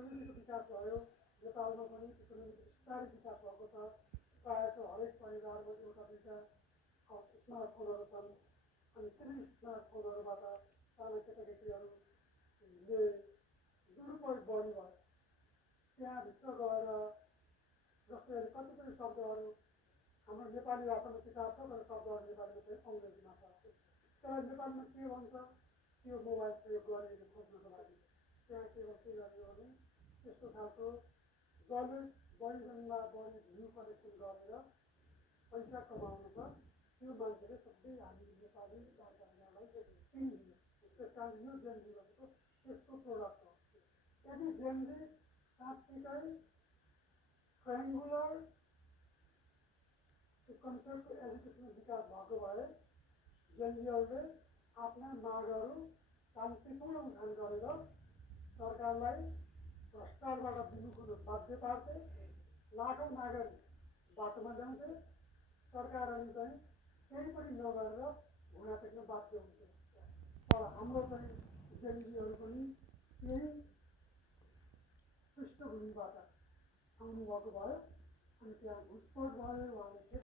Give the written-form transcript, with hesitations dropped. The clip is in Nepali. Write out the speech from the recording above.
प्रविधिको विकास भयो, नेपालमा पनि प्रविधिको बिस्तारै विकास भएको छ। प्रायः हरेक परिवारमा एउटा दुईवटा स्मार्टफोनहरू छन्। अनि त्यही स्मार्टफोनहरूबाट साना केटाकेटीहरूले दुरुपयोग बढी भयो। त्यहाँभित्र गएर जस्तै कतिपय शब्दहरू हाम्रो नेपाली भाषामा किताब छ तर शब्दहरू नेपालीमा चाहिँ अङ्ग्रेजीमा छ। तर नेपालीमा के भन्छ त्यो मोबाइल प्रयोग गरेर खोज्नको लागि त्यहाँ केवल के गर्ने भने त्यस्तो खालको जसले बढीभन्दा बढी भ्यू कलेक्सन गरेर पैसा कमाउनु छ त्यो मान्छेले सबै हामी नेपाली भाषालाई किनिदिन्छ। त्यस कारण यो जेनजी भनेको त्यसको प्रोडक्ट हो। यदि जेनजी साँच्चीकै ट्रायङ्गुलर कन्सेप्टको एजुकेसनल विकास भएको भए जेनजीहरूले आफ्ना मागहरू शान्तिपूर्ण उठान गरेर सरकारलाई भ्रष्टाचारबाट विमुख हुन बाध्य पार्थे, लाखौँ नागरिक बाटोमा ल्याउँथे, सरकारहरूले चाहिँ केही पनि नगरेर घुँडा टेक्न बाध्य हुन्थे। तर हाम्रो चाहिँ जेनजीहरू पनि यही पृष्ठभूमिबाट आउनुभएको भयो। अनि त्यहाँ घुसपट भयो, उहाँले